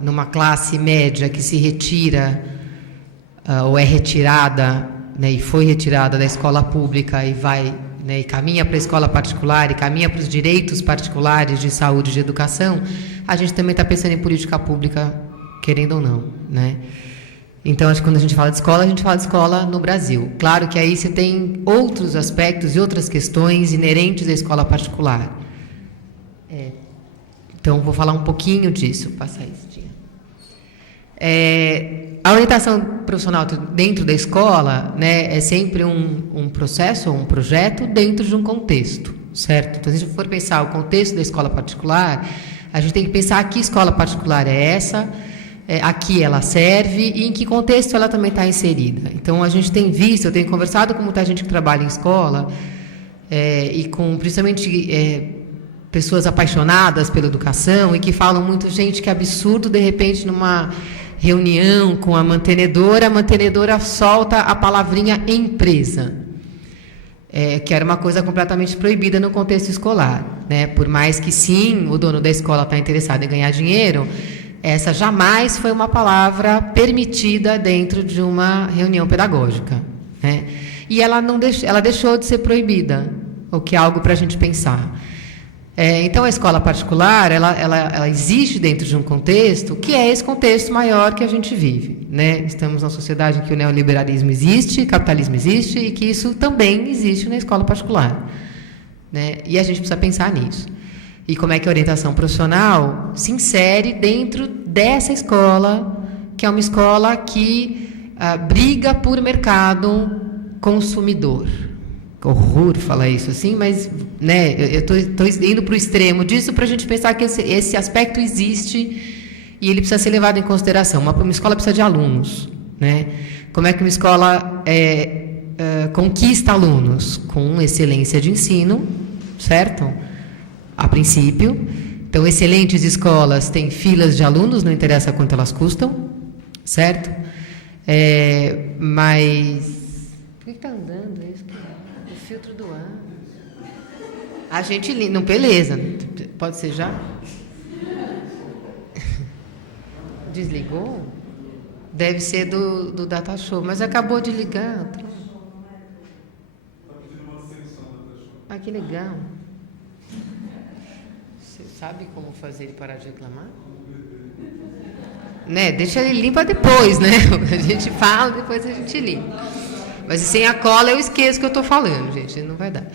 numa classe média que se retira ou é retirada, né, e foi retirada da escola pública e vai, né, e caminha para a escola particular e caminha para os direitos particulares de saúde e de educação, a gente também está pensando em política pública, querendo ou não, né? Então, acho que quando a gente fala de escola no Brasil. Claro que aí você tem outros aspectos e outras questões inerentes à escola particular. Então, vou falar um pouquinho disso. Passa isso, Tia. A orientação profissional dentro da escola, né, é sempre um processo ou um projeto dentro de um contexto, certo? Então, se a gente for pensar o contexto da escola particular, a gente tem que pensar que escola particular é essa, a que ela serve e em que contexto ela também está inserida. Então, a gente tem visto, eu tenho conversado com muita gente que trabalha em escola e com, principalmente, pessoas apaixonadas pela educação e que falam muito, gente, que absurdo, de repente, numa reunião com a mantenedora solta a palavrinha empresa, que era uma coisa completamente proibida no contexto escolar, né? Por mais que, sim, o dono da escola está interessado em ganhar dinheiro, essa jamais foi uma palavra permitida dentro de uma reunião pedagógica, né? E ela deixou de ser proibida, o que é algo para a gente pensar. Então, a escola particular, ela existe dentro de um contexto que é esse contexto maior que a gente vive, né? Estamos numa sociedade em que o neoliberalismo existe, o capitalismo existe e que isso também existe na escola particular, né? E a gente precisa pensar nisso. E como é que a orientação profissional se insere dentro dessa escola, que é uma escola que briga por mercado consumidor. Horror falar isso assim, mas, né, eu estou indo para o extremo disso para a gente pensar que esse aspecto existe e ele precisa ser levado em consideração. Uma escola precisa de alunos, né? Como é que uma escola conquista alunos? Com excelência de ensino, certo? A princípio. Então, excelentes escolas têm filas de alunos, não interessa quanto elas custam, certo? Mas... Por que está andando isso? O filtro do ar. A gente... Não, beleza. Pode ser já? Desligou? Deve ser do Data Show, mas acabou de ligar. Ah, que legal. Você sabe como fazer ele parar de reclamar? Né? Deixa ele limpa depois, né? A gente fala, depois a gente limpa. Mas sem a cola eu esqueço o que eu estou falando, gente. Não vai dar.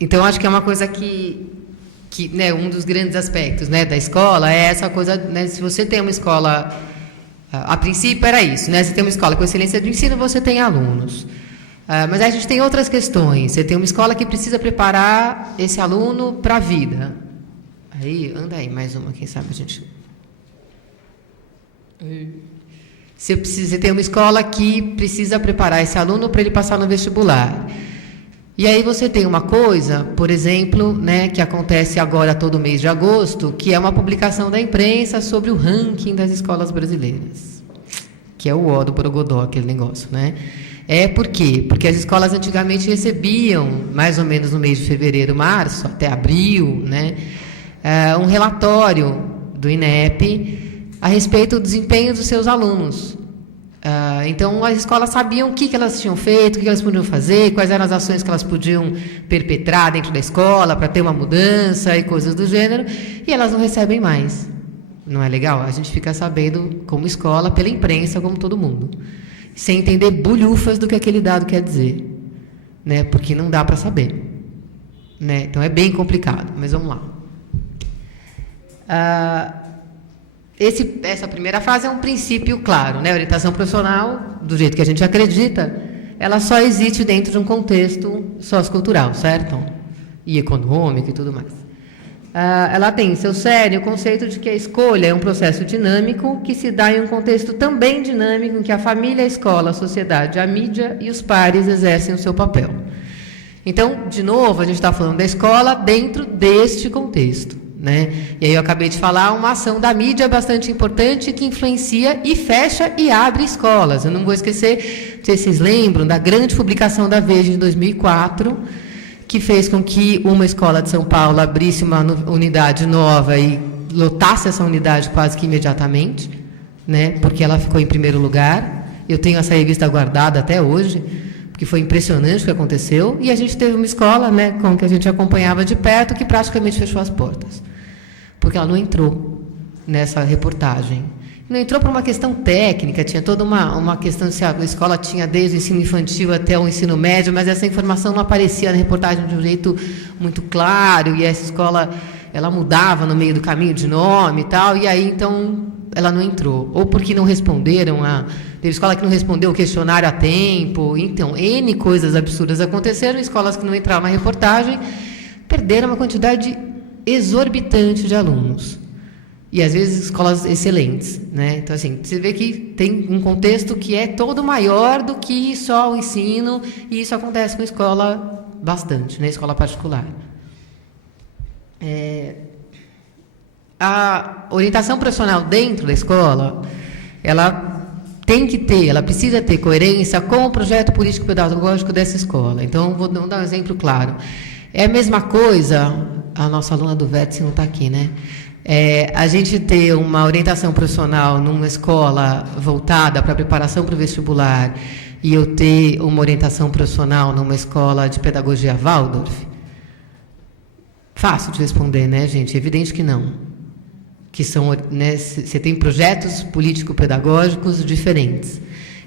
Então, acho que é uma coisa que né, um dos grandes aspectos, né, da escola é essa coisa, né, se você tem uma escola... A princípio era isso, né? Você tem uma escola com excelência de ensino, você tem alunos. Mas a gente tem outras questões. Você tem uma escola que precisa preparar esse aluno para a vida. Aí, anda aí, mais uma, quem sabe a gente... Você tem uma escola que precisa preparar esse aluno para ele passar no vestibular. E aí você tem uma coisa, por exemplo, né, que acontece agora todo mês de agosto, que é uma publicação da imprensa sobre o ranking das escolas brasileiras. Que é o ó do Borogodó, aquele negócio, né? Por quê? Porque as escolas antigamente recebiam, mais ou menos no mês de fevereiro, março, até abril, né, um relatório do INEP a respeito do desempenho dos seus alunos. Então, as escolas sabiam o que elas tinham feito, o que elas podiam fazer, quais eram as ações que elas podiam perpetrar dentro da escola para ter uma mudança e coisas do gênero, e elas não recebem mais. Não é legal? A gente fica sabendo, como escola, pela imprensa, como todo mundo, sem entender bulhufas do que aquele dado quer dizer, né? Porque não dá para saber, né? Então, é bem complicado, mas vamos lá. Essa primeira fase é um princípio claro, né? A orientação profissional, do jeito que a gente acredita, ela só existe dentro de um contexto sociocultural, certo? E econômico e tudo mais. Ela tem em seu cerne o conceito de que a escolha é um processo dinâmico que se dá em um contexto também dinâmico em que a família, a escola, a sociedade, a mídia e os pares exercem o seu papel. Então, de novo, a gente está falando da escola dentro deste contexto, né? E aí eu acabei de falar uma ação da mídia bastante importante que influencia e fecha e abre escolas. Eu não vou esquecer, não sei se vocês lembram, da grande publicação da Veja em 2004, que fez com que uma escola de São Paulo abrisse uma unidade nova e lotasse essa unidade quase que imediatamente, né, porque ela ficou em primeiro lugar. Eu tenho essa revista guardada até hoje, porque foi impressionante o que aconteceu, e a gente teve uma escola, né, com que a gente acompanhava de perto, que praticamente fechou as portas, porque ela não entrou nessa reportagem. Não entrou por uma questão técnica, tinha toda uma questão de se a escola tinha desde o ensino infantil até o ensino médio, mas essa informação não aparecia na reportagem de um jeito muito claro, e essa escola, ela mudava no meio do caminho de nome e tal, e aí, então, ela não entrou. Ou porque não responderam, teve escola que não respondeu o questionário a tempo, então, N coisas absurdas aconteceram, escolas que não entraram na reportagem perderam uma quantidade exorbitante de alunos. E, às vezes, escolas excelentes, né? Então, assim, você vê que tem um contexto que é todo maior do que só o ensino, e isso acontece com escola bastante, né? Escola particular. A orientação profissional dentro da escola, ela tem que ter, ela precisa ter coerência com o projeto político-pedagógico dessa escola. Então, vou dar um exemplo claro. É a mesma coisa, a nossa aluna do vértice não está aqui, né? A gente ter uma orientação profissional numa escola voltada para a preparação para o vestibular e eu ter uma orientação profissional numa escola de pedagogia Waldorf? Fácil de responder, né, gente? É evidente que não. Que são, né, você tem projetos político-pedagógicos diferentes.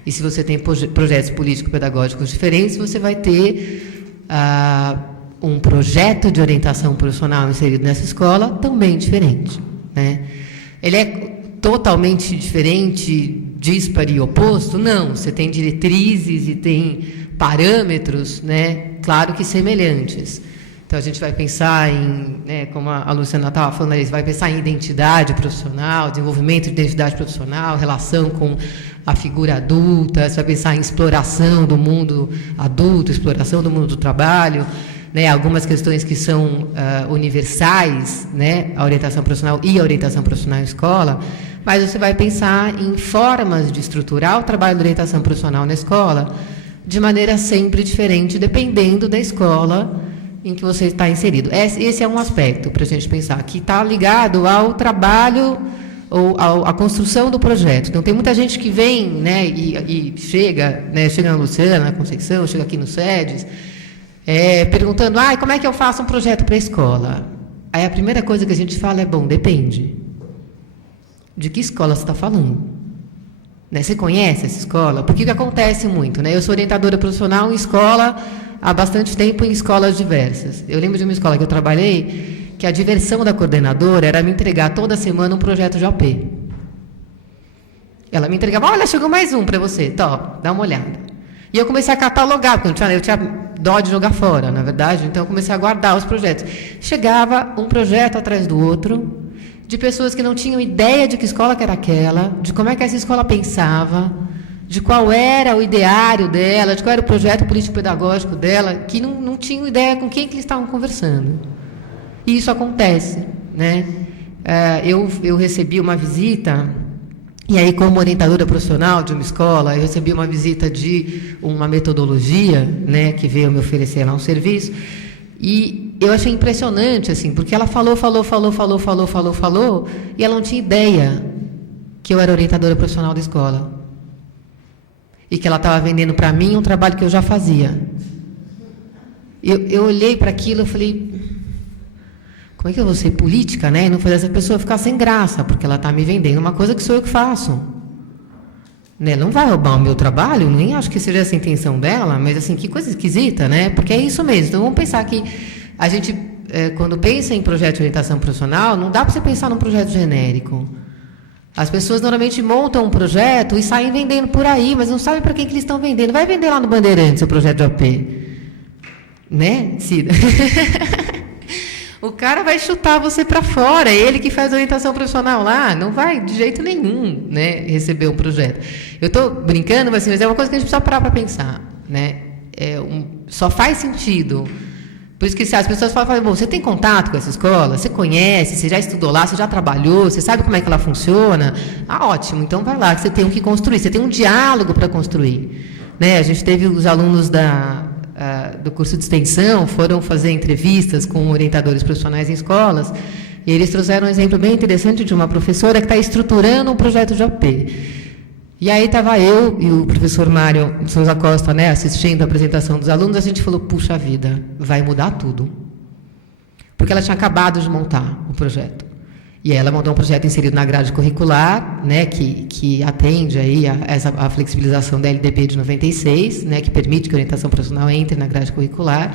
E se você tem projetos político-pedagógicos diferentes, você vai ter um projeto de orientação profissional inserido nessa escola também diferente, né? Ele é totalmente diferente, díspare e oposto? Não, você tem diretrizes e tem parâmetros, né, claro que semelhantes. Então, a gente vai pensar em, né, como a Luciana estava falando, a gente vai pensar em identidade profissional, desenvolvimento de identidade profissional, relação com a figura adulta, você vai pensar em exploração do mundo adulto, exploração do mundo do trabalho, né, algumas questões que são universais, né, a orientação profissional e a orientação profissional em escola, mas você vai pensar em formas de estruturar o trabalho de orientação profissional na escola de maneira sempre diferente, dependendo da escola em que você está inserido. Esse é um aspecto para a gente pensar, que está ligado ao trabalho ou à construção do projeto. Então, tem muita gente que vem, né, e chega, né, chega na Luciana, na Conceição, chega aqui no SEDES, perguntando, como é que eu faço um projeto para a escola? Aí a primeira coisa que a gente fala é, bom, depende. De que escola você está falando? Né, você conhece essa escola? Porque o que acontece muito, né? Eu sou orientadora profissional em escola há bastante tempo, em escolas diversas. Eu lembro de uma escola que eu trabalhei, que a diversão da coordenadora era me entregar toda semana um projeto de OP. Ela me entregava, olha, chegou mais um para você, dá uma olhada. E eu comecei a catalogar, porque eu tinha dó de jogar fora, na verdade, então eu comecei a guardar os projetos. Chegava um projeto atrás do outro, de pessoas que não tinham ideia de que escola que era aquela, de como é que essa escola pensava, de qual era o ideário dela, de qual era o projeto político-pedagógico dela, que não tinham ideia com quem que eles estavam conversando. E isso acontece, né? Eu recebi uma visita, e aí, como orientadora profissional de uma escola, eu recebi uma visita de uma metodologia, né, que veio me oferecer lá um serviço, e eu achei impressionante, assim, porque ela falou, e ela não tinha ideia que eu era orientadora profissional da escola. E que ela estava vendendo para mim um trabalho que eu já fazia. Eu olhei para aquilo e falei, como é que eu vou ser política, né? E não fazer essa pessoa ficar sem graça, porque ela está me vendendo uma coisa que sou eu que faço. Né? Não vai roubar o meu trabalho, nem acho que seja essa a intenção dela, mas assim, que coisa esquisita, né? Porque é isso mesmo. Então, vamos pensar que a gente, quando pensa em projeto de orientação profissional, não dá para você pensar num projeto genérico. As pessoas normalmente montam um projeto e saem vendendo por aí, mas não sabem para quem que eles estão vendendo. Vai vender lá no Bandeirantes o projeto de OP. Né, Cida? O cara vai chutar você para fora, é ele que faz a orientação profissional lá, não vai de jeito nenhum, né, receber um projeto. Eu estou brincando, mas é uma coisa que a gente precisa parar para pensar, né? Só faz sentido. Por isso que as pessoas falam, bom, você tem contato com essa escola? Você conhece? Você já estudou lá? Você já trabalhou? Você sabe como é que ela funciona? Ótimo, então vai lá, que você tem o que construir, você tem um diálogo para construir. Né? A gente teve os alunos do curso de extensão, foram fazer entrevistas com orientadores profissionais em escolas, E eles trouxeram um exemplo bem interessante de uma professora que está estruturando um projeto de OP. E aí estava eu e o professor Mário Souza Costa, né, assistindo a apresentação dos alunos, a gente falou, puxa vida, vai mudar tudo. Porque ela tinha acabado de montar o projeto. E ela montou um projeto inserido na grade curricular, né, que atende aí a flexibilização da LDB de 96, né, que permite que a orientação profissional entre na grade curricular.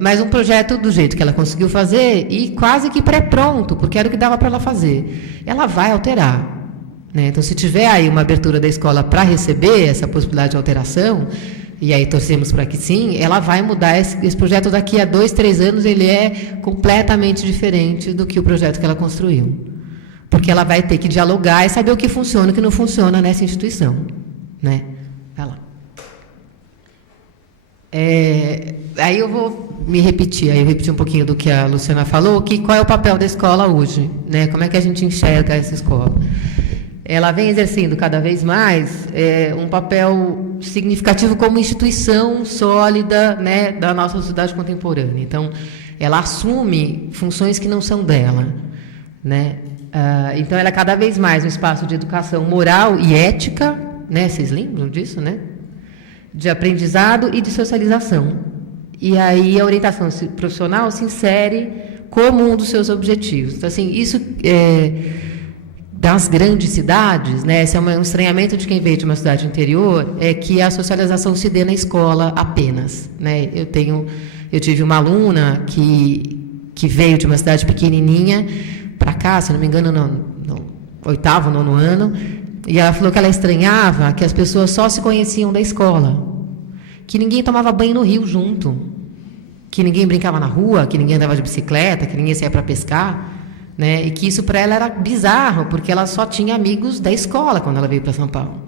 Mas um projeto do jeito que ela conseguiu fazer e quase que pré-pronto, porque era o que dava para ela fazer. Ela vai alterar. Né? Então, se tiver aí uma abertura da escola para receber essa possibilidade de alteração, e aí torcemos para que sim, ela vai mudar esse projeto daqui a 2, 3 anos, ele é completamente diferente do que o projeto que ela construiu. Porque ela vai ter que dialogar e saber o que funciona e o que não funciona nessa instituição. Né? Vai lá. Aí eu vou me repetir, aí eu repetir um pouquinho do que a Luciana falou, que qual é o papel da escola hoje, né? Como é que a gente enxerga essa escola? Ela vem exercendo cada vez mais um papel significativo como instituição sólida, né, da nossa sociedade contemporânea. Então, ela assume funções que não são dela. Né? Então, ela é cada vez mais um espaço de educação moral e ética, né? Vocês lembram disso, né? De aprendizado e de socialização. E aí a orientação profissional se insere como um dos seus objetivos. Então, assim, isso das grandes cidades, né, esse é um estranhamento de quem veio de uma cidade interior, é que a socialização se dê na escola apenas. Né? Eu tive uma aluna que veio de uma cidade pequenininha para cá, se não me engano, no 8º, 9º ano, e ela falou que ela estranhava que as pessoas só se conheciam da escola, que ninguém tomava banho no rio junto, que ninguém brincava na rua, que ninguém andava de bicicleta, que ninguém saía para pescar. Né? E que isso para ela era bizarro, porque ela só tinha amigos da escola quando ela veio para São Paulo.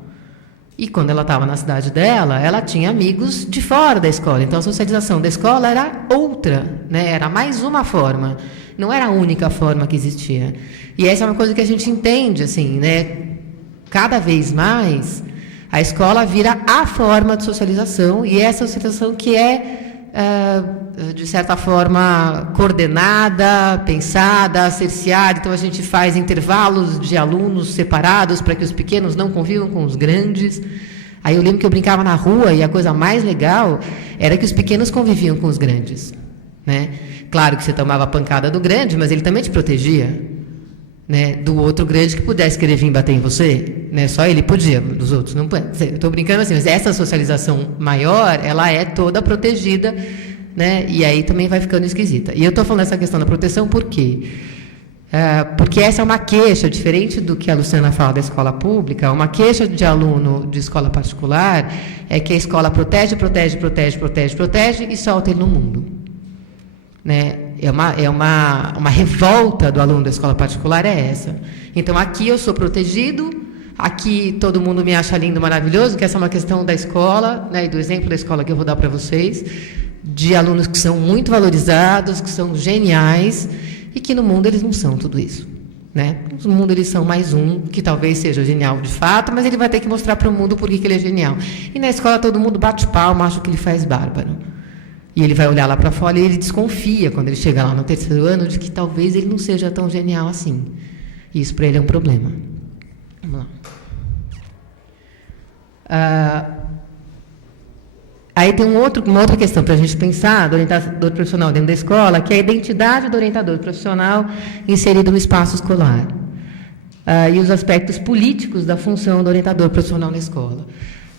E quando ela estava na cidade dela, ela tinha amigos de fora da escola. Então, a socialização da escola era outra, né? Era mais uma forma. Não era a única forma que existia. E essa é uma coisa que a gente entende, assim, né? Cada vez mais, a escola vira a forma de socialização, e essa socialização que de certa forma, coordenada, pensada, cerceada. Então, a gente faz intervalos de alunos separados para que os pequenos não convivam com os grandes. Aí eu lembro que eu brincava na rua e a coisa mais legal era que os pequenos conviviam com os grandes. Né? Claro que você tomava a pancada do grande, mas ele também te protegia. Né? Do outro grande que pudesse querer vir bater em você. Né? Só ele podia, dos outros não pode. Eu estou brincando assim, mas essa socialização maior, ela é toda protegida. Né? E aí também vai ficando esquisita. E eu estou falando essa questão da proteção por quê? Porque essa é uma queixa, diferente do que a Luciana fala da escola pública, uma queixa de aluno de escola particular é que a escola protege e solta ele no mundo. Né? É uma revolta do aluno da escola particular, é essa. Então, aqui eu sou protegido, aqui todo mundo me acha lindo, maravilhoso, que essa é uma questão da escola, né, e do exemplo da escola que eu vou dar para vocês, de alunos que são muito valorizados, que são geniais, e que no mundo eles não são tudo isso. Né? No mundo eles são mais um, que talvez seja genial de fato, mas ele vai ter que mostrar para o mundo por que ele é genial. E na escola todo mundo bate palma, acha que ele faz bárbaro. E ele vai olhar lá para fora e ele desconfia, quando ele chega lá no 3º ano, de que talvez ele não seja tão genial assim. E isso para ele é um problema. Vamos lá. Aí tem uma outra questão para a gente pensar do orientador profissional dentro da escola, que é a identidade do orientador profissional inserido no espaço escolar. E os aspectos políticos da função do orientador profissional na escola.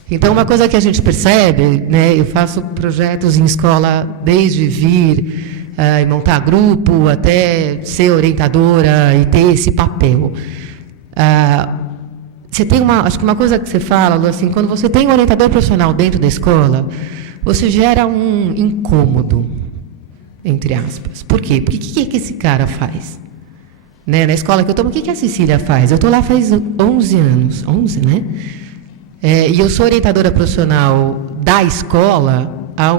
Então, uma coisa que a gente percebe, né, eu faço projetos em escola desde vir e montar grupo, até ser orientadora e ter esse papel. Você tem acho que uma coisa que você fala, Lu, assim, quando você tem um orientador profissional dentro da escola, você gera um incômodo, entre aspas. Por quê? Porque o que esse cara faz? Né? Na escola que eu estou, o que a Cecília faz? Eu estou lá faz 11 anos, 11, né? E eu sou orientadora profissional da escola há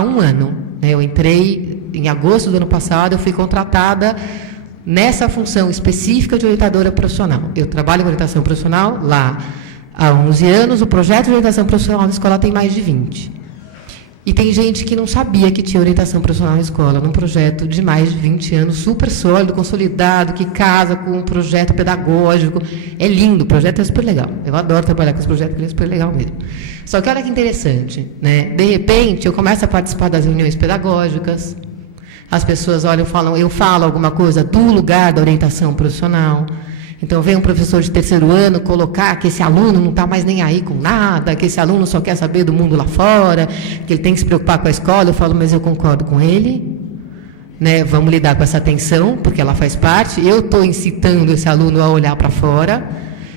um ano. Né? Eu entrei em agosto do ano passado, eu fui contratada nessa função específica de orientadora profissional. Eu trabalho com orientação profissional lá há 11 anos, o projeto de orientação profissional na escola tem mais de 20. E tem gente que não sabia que tinha orientação profissional na escola, num projeto de mais de 20 anos, super sólido, consolidado, que casa com um projeto pedagógico. É lindo, o projeto é super legal. Eu adoro trabalhar com esse projeto, porque ele é super legal mesmo. Só que olha que interessante, né? De repente, eu começo a participar das reuniões pedagógicas, as pessoas olham e falam, eu falo alguma coisa do lugar da orientação profissional. Então, vem um professor de terceiro ano colocar que esse aluno não está mais nem aí com nada, que esse aluno só quer saber do mundo lá fora, que ele tem que se preocupar com a escola. Eu falo, mas eu concordo com ele, né? Vamos lidar com essa tensão, porque ela faz parte. Eu estou incitando esse aluno a olhar para fora,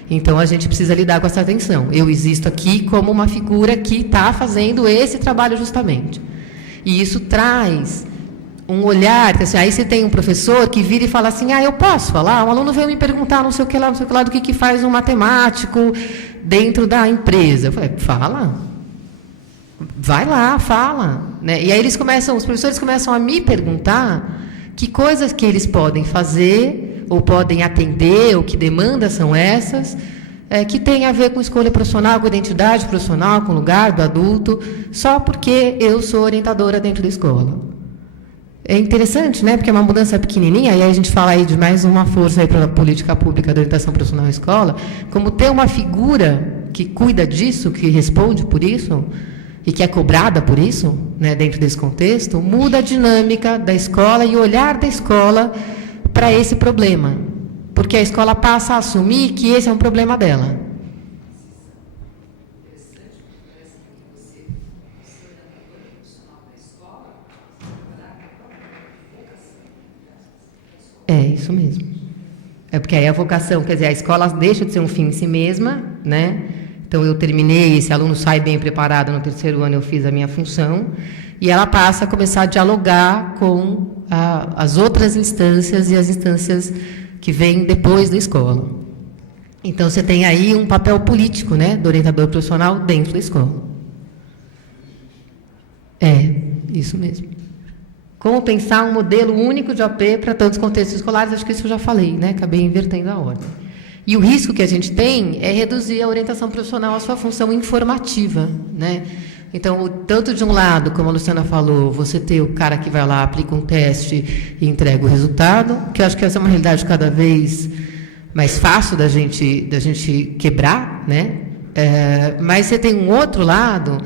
então a gente precisa lidar com essa tensão. Eu existo aqui como uma figura que está fazendo esse trabalho justamente. E isso traz um olhar, assim, aí você tem um professor que vira e fala assim, eu posso falar? Um aluno veio me perguntar não sei o que lá, do que faz um matemático dentro da empresa. Eu falei, fala. Vai lá, fala. Né? E aí os professores começam a me perguntar que coisas que eles podem fazer, ou podem atender, ou que demandas são essas, que tem a ver com escolha profissional, com identidade profissional, com o lugar do adulto, só porque eu sou orientadora dentro da escola. É interessante, né? Porque é uma mudança pequenininha, e aí a gente fala aí de mais uma força para a política pública de orientação profissional na escola, como ter uma figura que cuida disso, que responde por isso, e que é cobrada por isso, né, dentro desse contexto, muda a dinâmica da escola e o olhar da escola para esse problema. Porque a escola passa a assumir que esse é um problema dela. É, isso mesmo. É porque aí a vocação, quer dizer, a escola deixa de ser um fim em si mesma, né? Então, eu terminei, esse aluno sai bem preparado no terceiro ano, eu fiz a minha função, e ela passa a começar a dialogar com as outras instâncias e as instâncias que vêm depois da escola. Então, você tem aí um papel político, né, do orientador profissional dentro da escola. É, isso mesmo. Como pensar um modelo único de OP para todos os contextos escolares, acho que isso eu já falei, né? Acabei invertendo a ordem. E o risco que a gente tem é reduzir a orientação profissional à sua função informativa, né? Então, tanto de um lado, como a Luciana falou, você ter o cara que vai lá, aplica um teste e entrega o resultado, que eu acho que essa é uma realidade cada vez mais fácil da gente quebrar, né? Mas você tem um outro lado,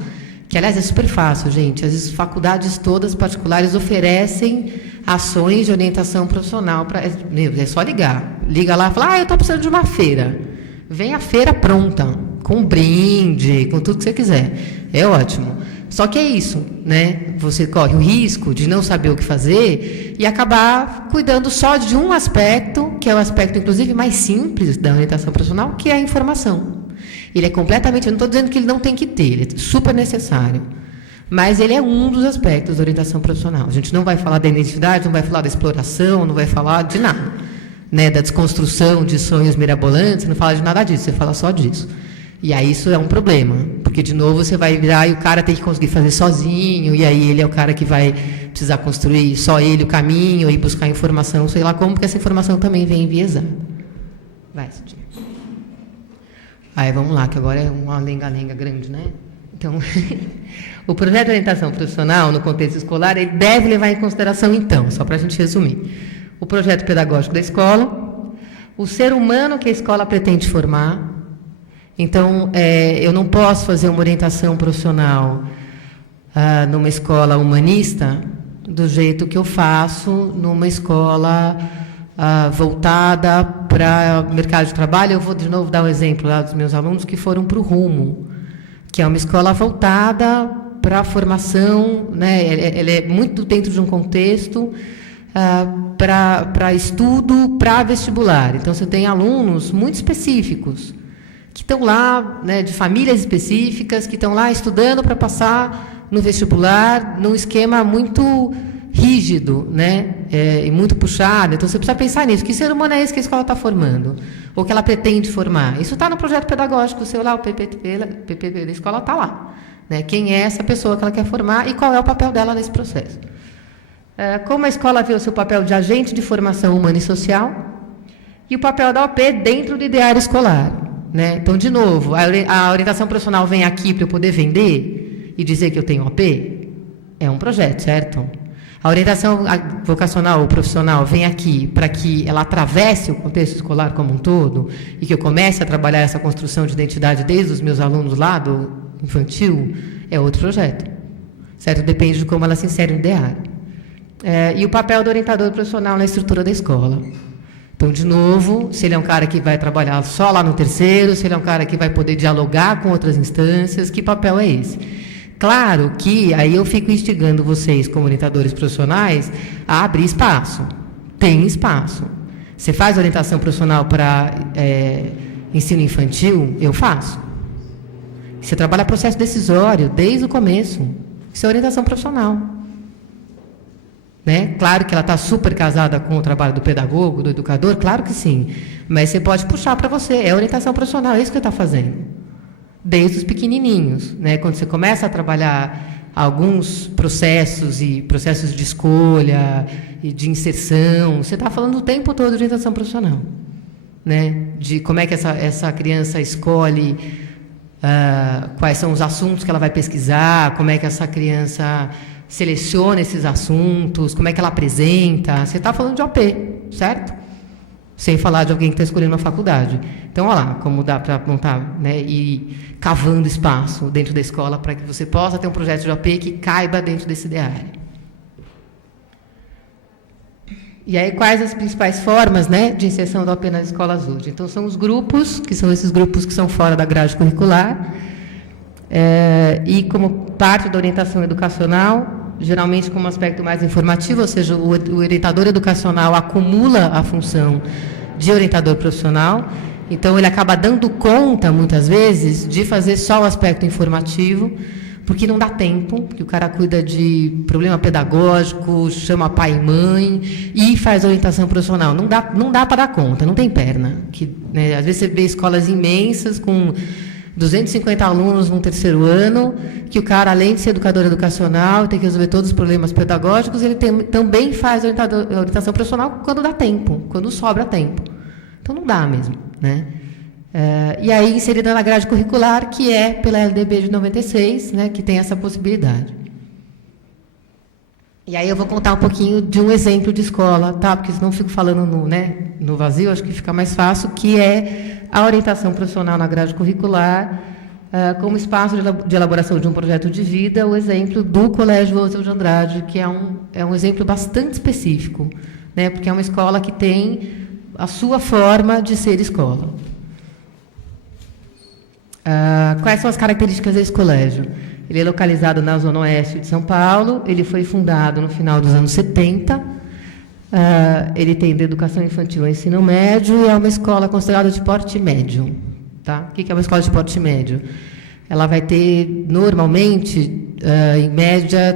que, aliás, é super fácil, gente. As faculdades todas particulares oferecem ações de orientação profissional. É só ligar. Liga lá e fala, eu estou precisando de uma feira. Vem a feira pronta, com brinde, com tudo que você quiser. É ótimo. Só que é isso, né? Você corre o risco de não saber o que fazer e acabar cuidando só de um aspecto, que é o aspecto, inclusive, mais simples da orientação profissional, que é a informação. Ele é completamente, eu não estou dizendo que ele não tem que ter, ele é super necessário. Mas ele é um dos aspectos da orientação profissional. A gente não vai falar da identidade, não vai falar da exploração, não vai falar de nada. Né, da desconstrução de sonhos mirabolantes, não fala de nada disso, você fala só disso. E aí isso é um problema, porque, de novo, você vai virar e o cara tem que conseguir fazer sozinho, e aí ele é o cara que vai precisar construir só ele o caminho e buscar informação, sei lá como, porque essa informação também vem enviesada. Vai, Cidinha. Aí, vamos lá, que agora é uma lenga-lenga grande, né? Então, o projeto de orientação profissional, no contexto escolar, ele deve levar em consideração, então, só para a gente resumir, o projeto pedagógico da escola, o ser humano que a escola pretende formar. Então, eu não posso fazer uma orientação profissional numa escola humanista do jeito que eu faço numa escola voltada para o mercado de trabalho. Eu vou, de novo, dar um exemplo lá dos meus alunos que foram para o Rumo, que é uma escola voltada para a formação, né? Ela é muito dentro de um contexto para estudo, para vestibular. Então, você tem alunos muito específicos, que estão lá, né, de famílias específicas, que estão lá estudando para passar no vestibular, num esquema muito rígido, né, e muito puxado. Então, você precisa pensar nisso. Que ser humano é esse que a escola está formando? Ou que ela pretende formar? Isso está no projeto pedagógico seu lá, o PPP da escola está lá. Né? Quem é essa pessoa que ela quer formar e qual é o papel dela nesse processo? Como a escola vê o seu papel de agente de formação humana e social e o papel da OP dentro do ideário escolar. Né? Então, de novo, a orientação profissional vem aqui para eu poder vender e dizer que eu tenho OP? É um projeto, certo? A orientação vocacional ou profissional vem aqui para que ela atravesse o contexto escolar como um todo e que eu comece a trabalhar essa construção de identidade desde os meus alunos lá do infantil, é outro projeto, certo? Depende de como ela se insere no ideário. E o papel do orientador profissional na estrutura da escola. Então, de novo, se ele é um cara que vai trabalhar só lá no terceiro, se ele é um cara que vai poder dialogar com outras instâncias, que papel é esse? Claro que aí eu fico instigando vocês, como orientadores profissionais, a abrir espaço. Tem espaço. Você faz orientação profissional para ensino infantil? Eu faço. Você trabalha processo decisório desde o começo. Isso é orientação profissional. Né? Claro que ela está super casada com o trabalho do pedagogo, do educador, claro que sim. Mas você pode puxar para você. É orientação profissional, é isso que ele está fazendo. Desde os pequenininhos, né? Quando você começa a trabalhar alguns processos e processos de escolha e de inserção, você está falando o tempo todo de orientação profissional, né? De como é que essa criança escolhe, quais são os assuntos que ela vai pesquisar, como é que essa criança seleciona esses assuntos, como é que ela apresenta. Você está falando de OP, certo? Sem falar de alguém que está escolhendo uma faculdade. Então, olha lá como dá para montar, né, e cavando espaço dentro da escola para que você possa ter um projeto de OP que caiba dentro desse ideário. E aí, quais as principais formas, né, de inserção da OP nas escolas hoje? Então, são os grupos, que são esses grupos que são fora da grade curricular, e como parte da orientação educacional, geralmente com um aspecto mais informativo, ou seja, o orientador educacional acumula a função de orientador profissional, então ele acaba dando conta, muitas vezes, de fazer só o aspecto informativo, porque não dá tempo, porque o cara cuida de problema pedagógico, chama pai e mãe e faz orientação profissional. Não dá para dar conta, não tem perna. Né, às vezes você vê escolas imensas com 250 alunos no terceiro ano, que o cara, além de ser educador educacional, tem que resolver todos os problemas pedagógicos, ele também faz orientação profissional quando dá tempo, quando sobra tempo. Então, não dá mesmo, né? E aí, inserida na grade curricular, que é pela LDB de 96, né, que tem essa possibilidade. E aí eu vou contar um pouquinho de um exemplo de escola, tá? Porque senão eu fico falando no vazio, acho que fica mais fácil, que é a orientação profissional na grade curricular, como espaço de elaboração de um projeto de vida, o exemplo do Colégio Oswald de Andrade, que é um exemplo bastante específico, né? Porque é uma escola que tem a sua forma de ser escola. Quais são as características desse colégio? Ele é localizado na Zona Oeste de São Paulo, ele foi fundado no final dos anos 70, ele tem de educação infantil ao ensino médio e é uma escola considerada de porte médio. Tá? O que é uma escola de porte médio? Ela vai ter, normalmente, em média,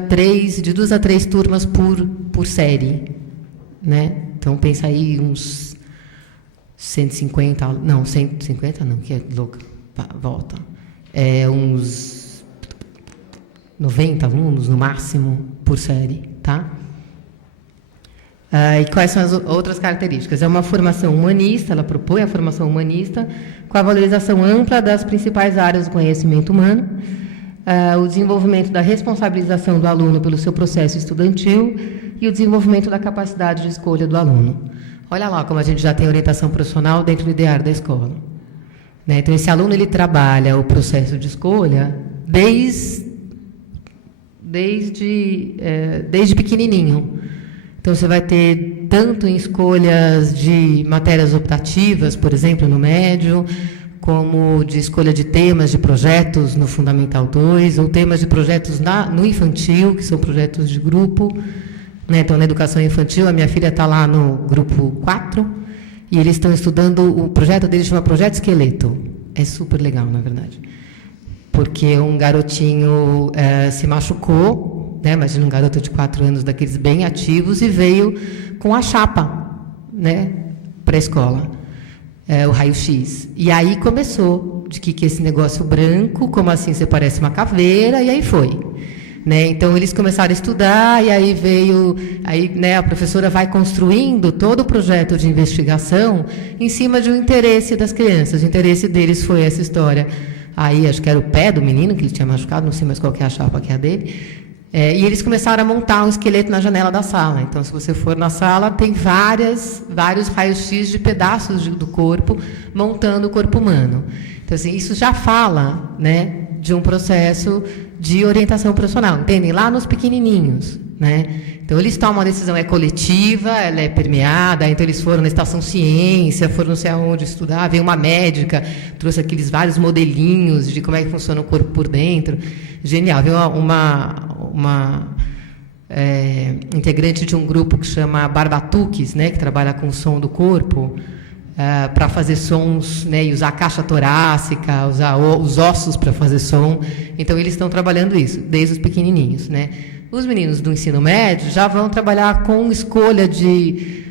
de 2 a 3 turmas por série. Né? Então, pensa aí uns 150, não, 150 não, que é louca, volta. Uns 90 alunos, no máximo, por série, tá? E quais são as outras características? É uma formação humanista, ela propõe a formação humanista, com a valorização ampla das principais áreas do conhecimento humano, o desenvolvimento da responsabilização do aluno pelo seu processo estudantil e o desenvolvimento da capacidade de escolha do aluno. Olha lá como a gente já tem orientação profissional dentro do ideário da escola. Né? Então, esse aluno ele trabalha o processo de escolha desde pequenininho. Então, você vai ter tanto em escolhas de matérias optativas, por exemplo, no médio, como de escolha de temas de projetos no Fundamental 2, ou temas de projetos no infantil, que são projetos de grupo. Né? Então, na educação infantil, a minha filha está lá no grupo 4, e eles estão estudando, o projeto deles chama Projeto Esqueleto. É super legal, na verdade. Porque um garotinho se machucou, né? Imagina um garoto de 4 anos, daqueles bem ativos, e veio com a chapa, né, para a escola, o raio-x. E aí começou, de que esse negócio branco, como assim você parece uma caveira, e aí foi. Né? Então, eles começaram a estudar, e aí né, a professora vai construindo todo o projeto de investigação em cima de um interesse das crianças. O interesse deles foi essa história. Aí, acho que era o pé do menino que ele tinha machucado, não sei mais qual que é a chapa que é a dele. E eles começaram a montar um esqueleto na janela da sala. Então, se você for na sala, tem vários raios-x de pedaços do corpo montando o corpo humano. Então, assim, isso já fala, né, de um processo de orientação profissional, entendem? Lá nos pequenininhos, né? Então, eles tomam a decisão, é coletiva, ela é permeada, então eles foram na Estação Ciência, foram não sei aonde estudar, veio uma médica, trouxe aqueles vários modelinhos de como é que funciona o corpo por dentro. Genial. Veio uma integrante de um grupo que chama Barbatuques, né, que trabalha com o som do corpo, para fazer sons, né, e usar a caixa torácica, usar os ossos para fazer som. Então, eles estão trabalhando isso, desde os pequenininhos, né? Os meninos do ensino médio já vão trabalhar com escolha de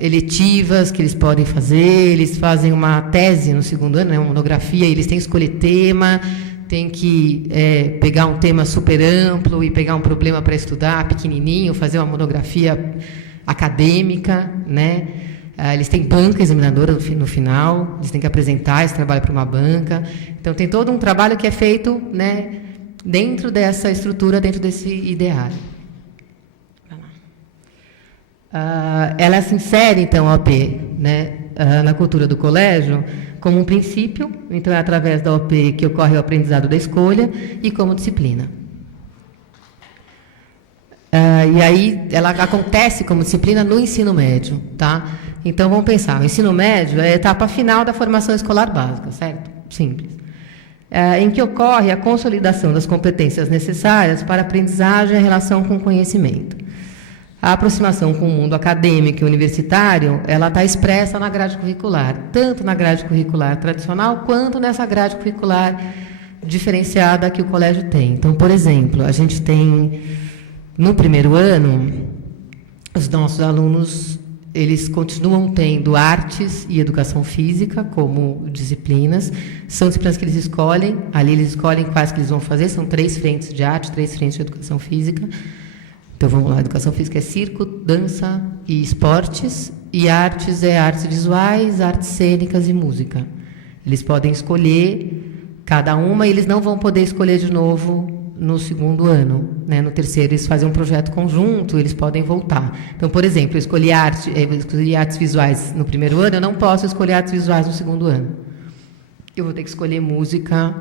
eletivas que eles podem fazer, eles fazem uma tese no segundo ano, né, uma monografia, eles têm que escolher tema, tem que pegar um tema super amplo e pegar um problema para estudar, pequenininho, fazer uma monografia acadêmica, né? Eles têm banca examinadora no final, eles têm que apresentar esse trabalho para uma banca. Então, tem todo um trabalho que é feito, né, dentro dessa estrutura, dentro desse ideário. Ela se insere, então, a OP, né, na cultura do colégio, como um princípio, então é através da OP que ocorre o aprendizado da escolha, e como disciplina. E aí ela acontece como disciplina no ensino médio, tá? Então vamos pensar, o ensino médio é a etapa final da formação escolar básica, certo? Simples. Em que ocorre a consolidação das competências necessárias para a aprendizagem e a relação com o conhecimento. A aproximação com o mundo acadêmico e universitário, ela está expressa na grade curricular, tanto na grade curricular tradicional, quanto nessa grade curricular diferenciada que o colégio tem. Então, por exemplo, a gente tem, no primeiro ano, os nossos alunos, eles continuam tendo artes e educação física como disciplinas, são disciplinas que eles escolhem, ali eles escolhem quais que eles vão fazer, são 3 frentes de arte, 3 frentes de educação física. Então, vamos lá, educação física é circo, dança e esportes, e artes é artes visuais, artes cênicas e música. Eles podem escolher cada uma, e eles não vão poder escolher de novo no segundo ano, né? No terceiro, eles fazem um projeto conjunto, eles podem voltar. Então, por exemplo, eu escolhi artes visuais no primeiro ano, eu não posso escolher artes visuais no segundo ano. Eu vou ter que escolher música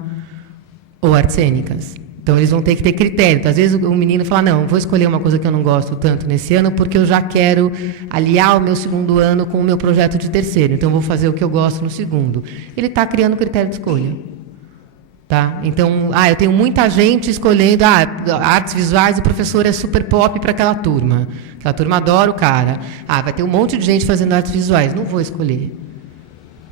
ou artes cênicas. Então, eles vão ter que ter critério. Então, às vezes, o menino fala, não, vou escolher uma coisa que eu não gosto tanto nesse ano, porque eu já quero aliar o meu segundo ano com o meu projeto de terceiro. Então, eu vou fazer o que eu gosto no segundo. Ele está criando critério de escolha. Tá? Então, eu tenho muita gente escolhendo artes visuais, o professor é super pop para aquela turma. Aquela turma adora o cara. Vai ter um monte de gente fazendo artes visuais. Não vou escolher.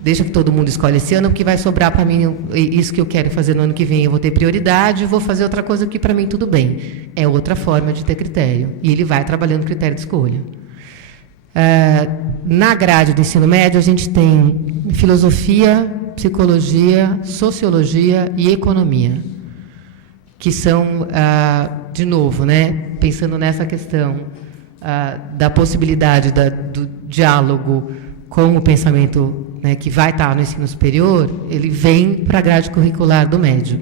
Deixa que todo mundo escolhe esse ano, porque vai sobrar para mim isso que eu quero fazer no ano que vem. Eu vou ter prioridade, vou fazer outra coisa que para mim tudo bem. É outra forma de ter critério. E ele vai trabalhando critério de escolha. Na grade do ensino médio, a gente tem filosofia, psicologia, sociologia e economia, que são, de novo, né, pensando nessa questão da possibilidade do diálogo com o pensamento, né, que vai estar no ensino superior, ele vem para a grade curricular do médio.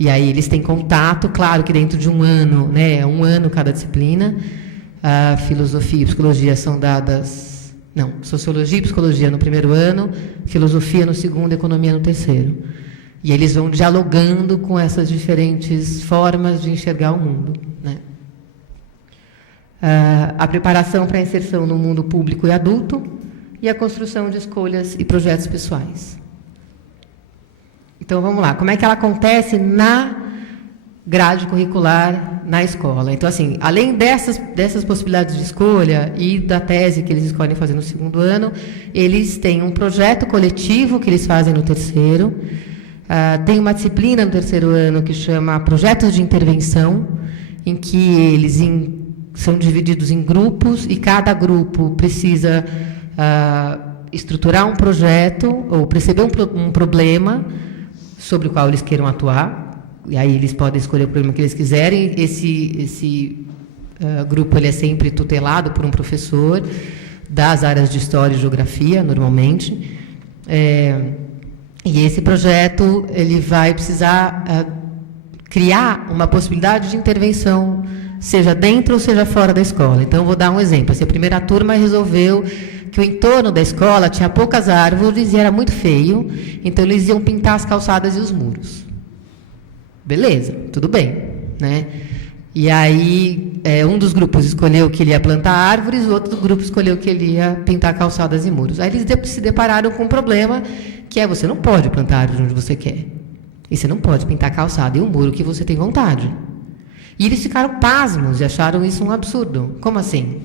E aí eles têm contato, claro que dentro de um ano, né, é um ano cada disciplina, filosofia e psicologia são dadas... Não, sociologia e psicologia no primeiro ano, filosofia no segundo, economia no terceiro. E eles vão dialogando com essas diferentes formas de enxergar o mundo, né? A preparação para a inserção no mundo público e adulto e a construção de escolhas e projetos pessoais. Então, vamos lá. Como é que ela acontece na grade curricular na escola? Então, assim, além dessas possibilidades de escolha e da tese que eles escolhem fazer no segundo ano, eles têm um projeto coletivo que eles fazem no terceiro. Tem uma disciplina no terceiro ano que chama Projetos de Intervenção, em que eles são divididos em grupos e cada grupo precisa estruturar um projeto ou perceber um problema sobre o qual eles queiram atuar. E aí eles podem escolher o problema que eles quiserem. Esse grupo ele é sempre tutelado por um professor das áreas de História e Geografia, normalmente. E esse projeto ele vai precisar criar uma possibilidade de intervenção, seja dentro ou seja fora da escola. Então, eu vou dar um exemplo. A primeira turma resolveu que o entorno da escola tinha poucas árvores e era muito feio, então eles iam pintar as calçadas e os muros. Beleza, tudo bem, né? E aí, um dos grupos escolheu que ele ia plantar árvores, o outro grupo escolheu que ele ia pintar calçadas e muros. Aí eles se depararam com um problema, que é você não pode plantar árvore onde você quer. E você não pode pintar a calçada e o muro que você tem vontade. E eles ficaram pasmos e acharam isso um absurdo. Como assim?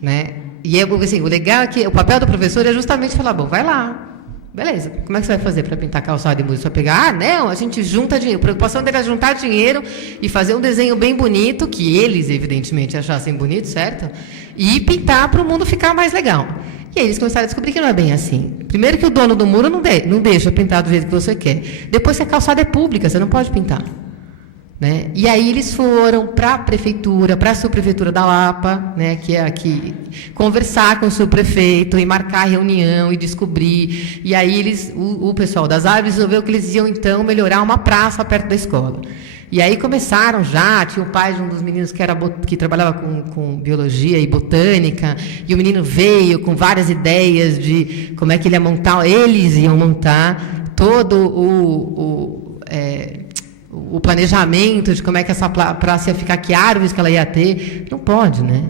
Né? E assim, o legal é que o papel do professor é justamente falar, bom, vai lá. Beleza, como é que você vai fazer para pintar calçada e muro? Você vai pegar, não, a gente junta dinheiro. A preocupação dele é juntar dinheiro e fazer um desenho bem bonito, que eles, evidentemente, achassem bonito, certo? E pintar para o mundo ficar mais legal. E aí eles começaram a descobrir que não é bem assim. Primeiro que o dono do muro não deixa pintar do jeito que você quer. Depois que a calçada é pública, você não pode pintar. Né? E aí eles foram para a prefeitura, para a subprefeitura da Lapa, né, que é aqui, conversar com o subprefeito e marcar reunião e descobrir. E aí o pessoal das árvores resolveu que eles iam então melhorar uma praça perto da escola. E aí começaram já, tinha o pai de um dos meninos que trabalhava com biologia e botânica, e o menino veio com várias ideias de como é que ele ia montar, eles iam montar todo o planejamento de como é que essa praça ia ficar, que árvores que ela ia ter. Não pode, né?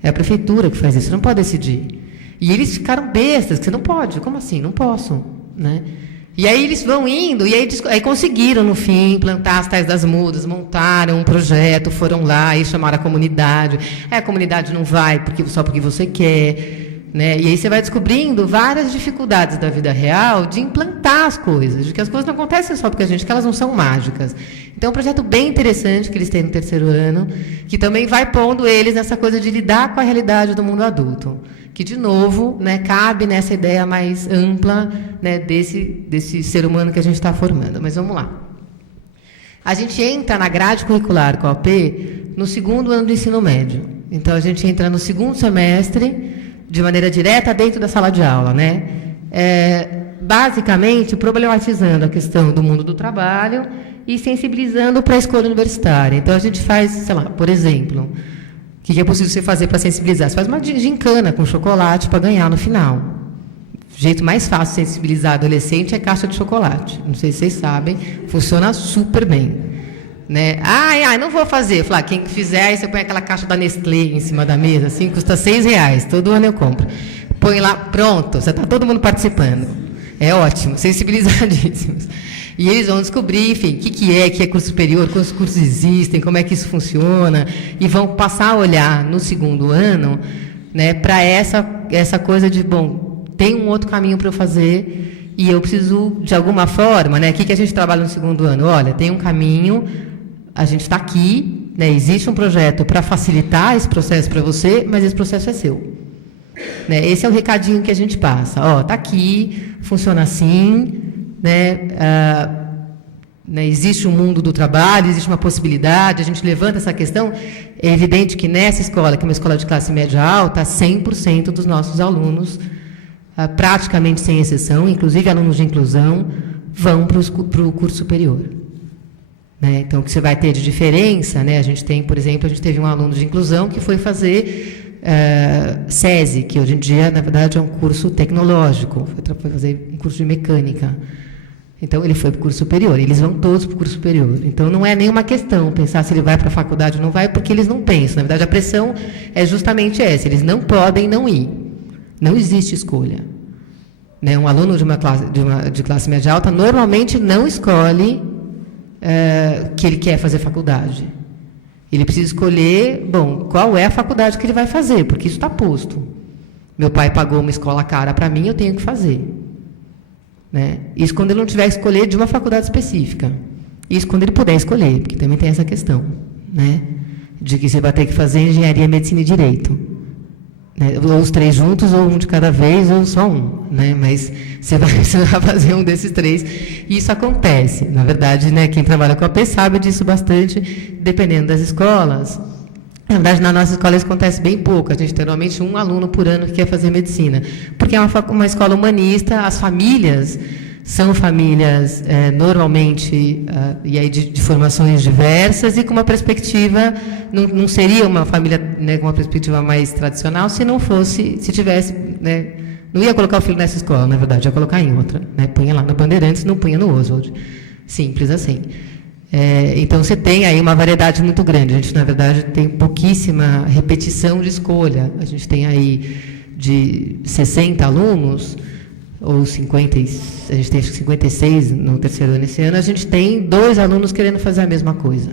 É a prefeitura que faz isso, você não pode decidir. E eles ficaram bestas, que você não pode. Como assim? Não posso, né? E aí eles vão indo, e aí conseguiram, no fim, plantar as tais das mudas, montaram um projeto, foram lá e chamaram a comunidade. A comunidade não vai só porque você quer. Né? E aí você vai descobrindo várias dificuldades da vida real de implantar as coisas, de que as coisas não acontecem só porque que elas não são mágicas. Então, é um projeto bem interessante que eles têm no terceiro ano, que também vai pondo eles nessa coisa de lidar com a realidade do mundo adulto, que, de novo, né, cabe nessa ideia mais ampla, né, desse ser humano que a gente está formando. Mas vamos lá. A gente entra na grade curricular com a OP no segundo ano do ensino médio. Então, a gente entra no segundo semestre, de maneira direta dentro da sala de aula, né? Basicamente, problematizando a questão do mundo do trabalho e sensibilizando para a escolha universitária. Então, a gente faz, sei lá, por exemplo, o que é possível você fazer para sensibilizar? Você faz uma gincana com chocolate para ganhar no final. O jeito mais fácil de sensibilizar adolescente é caixa de chocolate. Não sei se vocês sabem, funciona super bem. Né? Não vou fazer. Falar, quem fizer, aí você põe aquela caixa da Nestlé em cima da mesa, assim, custa R$6, todo ano eu compro. Põe lá, pronto, você está todo mundo participando. É ótimo, sensibilizadíssimos. E eles vão descobrir, enfim, o que é curso superior, quantos cursos existem, como é que isso funciona, e vão passar a olhar no segundo ano, né, para essa coisa de, bom, tem um outro caminho para eu fazer e eu preciso, de alguma forma, né, o que a gente trabalha no segundo ano? Olha, tem um caminho. A gente está aqui, né, existe um projeto para facilitar esse processo para você, mas esse processo é seu. Né, esse é o recadinho que a gente passa. Está aqui, funciona assim, né, existe um mundo do trabalho, existe uma possibilidade, a gente levanta essa questão. É evidente que nessa escola, que é uma escola de classe média alta, 100% dos nossos alunos, praticamente sem exceção, inclusive alunos de inclusão, vão para o curso superior. Né? Então, o que você vai ter de diferença, né? A gente tem, por exemplo, a gente teve um aluno de inclusão que foi fazer SESI, que hoje em dia, na verdade, é um curso tecnológico, foi fazer um curso de mecânica. Então, ele foi para o curso superior, eles vão todos para o curso superior. Então, não é nenhuma questão pensar se ele vai para a faculdade ou não vai, porque eles não pensam. Na verdade, a pressão é justamente essa, eles não podem não ir. Não existe escolha. Né? Um aluno de classe média alta normalmente não escolhe que ele quer fazer faculdade. Ele precisa escolher, bom, qual é a faculdade que ele vai fazer, porque isso está posto. Meu pai pagou uma escola cara para mim, eu tenho que fazer. Né? Isso quando ele não tiver que escolher de uma faculdade específica. Isso quando ele puder escolher, porque também tem essa questão, né? De que você vai ter que fazer engenharia, medicina e direito. Né? Ou os três juntos, ou um de cada vez, ou só um. Né? Mas você vai fazer um desses três. E isso acontece. Na verdade, né, quem trabalha com a AP sabe disso bastante, dependendo das escolas. Na verdade, na nossa escola isso acontece bem pouco. A gente tem normalmente um aluno por ano que quer fazer medicina. Porque é uma escola humanista, as famílias São famílias, normalmente, e aí de formações diversas e com uma perspectiva, não seria uma família, né, com uma perspectiva mais tradicional se não fosse, se tivesse, né, não ia colocar o filho nessa escola, na verdade, ia colocar em outra, né, punha lá na Bandeirantes, não punha no Oswald. Simples assim. Então, você tem aí uma variedade muito grande. A gente, na verdade, tem pouquíssima repetição de escolha. A gente tem aí de 60 alunos, ou 50, a gente tem 56 no terceiro ano esse ano, a gente tem 2 alunos querendo fazer a mesma coisa,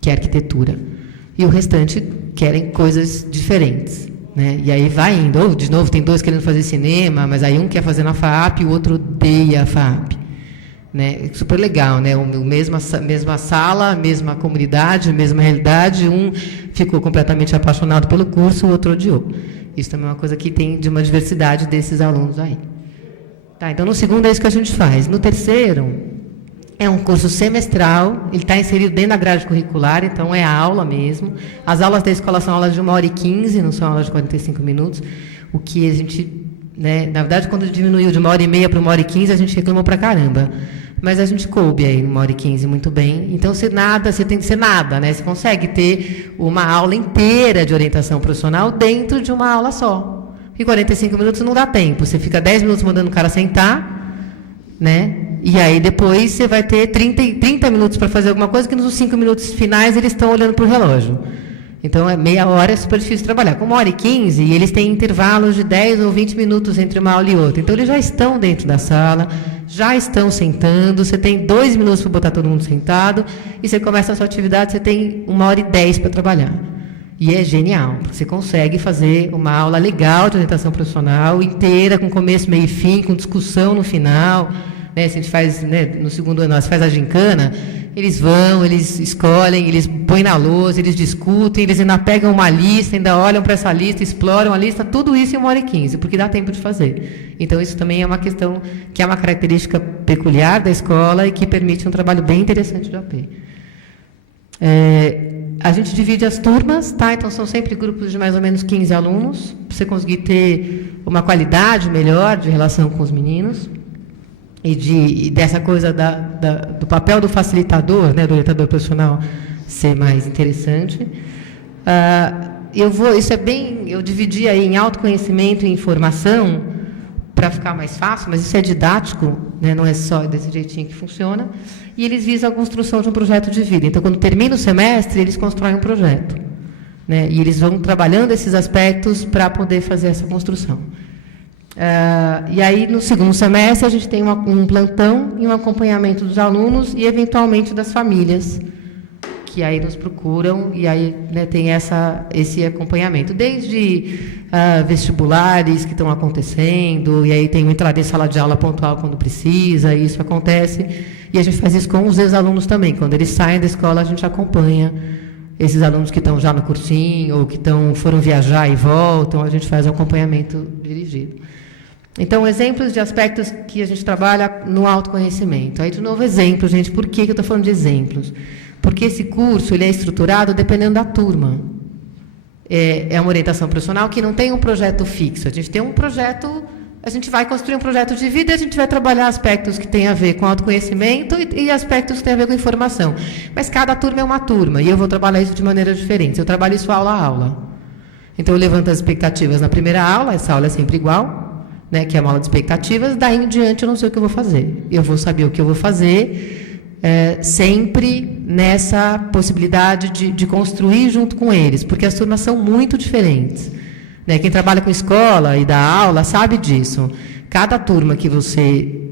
que é arquitetura. E o restante querem coisas diferentes. Né? E aí vai indo. Ou, de novo, tem 2 querendo fazer cinema, mas aí um quer fazer na FAAP e o outro odeia a FAAP. Né? Super legal, né? Mesma sala, a mesma comunidade, a mesma realidade, um ficou completamente apaixonado pelo curso, o outro odiou. Isso também é uma coisa que tem de uma diversidade desses alunos aí. Tá, então, no segundo é isso que a gente faz. No terceiro, é um curso semestral, ele está inserido dentro da grade curricular, então é a aula mesmo. As aulas da escola são aulas de 1h15, não são aulas de 45 minutos, o que a gente, né, na verdade, quando diminuiu de 1h30 para 1h15, a gente reclamou pra caramba. Mas a gente coube aí 1h15 muito bem. Então, você tem que ser nada, né? Você consegue ter uma aula inteira de orientação profissional dentro de uma aula só. E 45 minutos não dá tempo. Você fica 10 minutos mandando o cara sentar, né? E aí depois você vai ter 30 minutos para fazer alguma coisa, que nos 5 minutos finais eles estão olhando para o relógio. Então, meia hora é super difícil trabalhar. Com 1h15, eles têm intervalos de 10 ou 20 minutos entre uma aula e outra. Então, eles já estão dentro da sala, já estão sentando, você tem 2 minutos para botar todo mundo sentado, e você começa a sua atividade, você tem 1h10 para trabalhar. E é genial, porque você consegue fazer uma aula legal de orientação profissional, inteira, com começo, meio e fim, com discussão no final. Né? Se a gente faz, né, no segundo ano, nós faz a gincana, eles vão, eles escolhem, eles põem na lousa, eles discutem, eles ainda pegam uma lista, ainda olham para essa lista, exploram a lista, tudo isso em 1h15, porque dá tempo de fazer. Então, isso também é uma questão que é uma característica peculiar da escola e que permite um trabalho bem interessante de AP. A gente divide as turmas, tá? Então, são sempre grupos de mais ou menos 15 alunos, para você conseguir ter uma qualidade melhor de relação com os meninos. E dessa coisa do papel do facilitador, né, do orientador profissional, ser mais interessante. Eu dividi aí em autoconhecimento e informação, para ficar mais fácil, mas isso é didático, né, não é só desse jeitinho que funciona, e eles visam a construção de um projeto de vida. Então, quando termina o semestre, eles constroem um projeto. Né, e eles vão trabalhando esses aspectos para poder fazer essa construção. E aí, no segundo semestre, a gente tem um plantão e um acompanhamento dos alunos e, eventualmente, das famílias, que aí nos procuram e aí, né, tem esse acompanhamento. Desde vestibulares que estão acontecendo, e aí tem entrada em sala de aula pontual quando precisa, e isso acontece. E a gente faz isso com os ex-alunos também. Quando eles saem da escola, a gente acompanha esses alunos que estão já no cursinho ou que foram viajar e voltam, a gente faz um acompanhamento dirigido. Então, exemplos de aspectos que a gente trabalha no autoconhecimento. Aí, de novo, exemplo, gente. Por que eu estou falando de exemplos? Porque esse curso ele é estruturado dependendo da turma. É uma orientação profissional que não tem um projeto fixo. A gente tem um projeto, a gente vai construir um projeto de vida e a gente vai trabalhar aspectos que têm a ver com autoconhecimento e aspectos que têm a ver com informação. Mas cada turma é uma turma e eu vou trabalhar isso de maneiras diferentes. Eu trabalho isso aula a aula. Então, eu levanto as expectativas na primeira aula, essa aula é sempre igual, né, que é uma aula de expectativas, daí em diante eu não sei o que eu vou fazer. Eu vou saber o que eu vou fazer sempre nessa possibilidade de construir junto com eles, porque as turmas são muito diferentes. Né? Quem trabalha com escola e dá aula sabe disso. Cada turma que você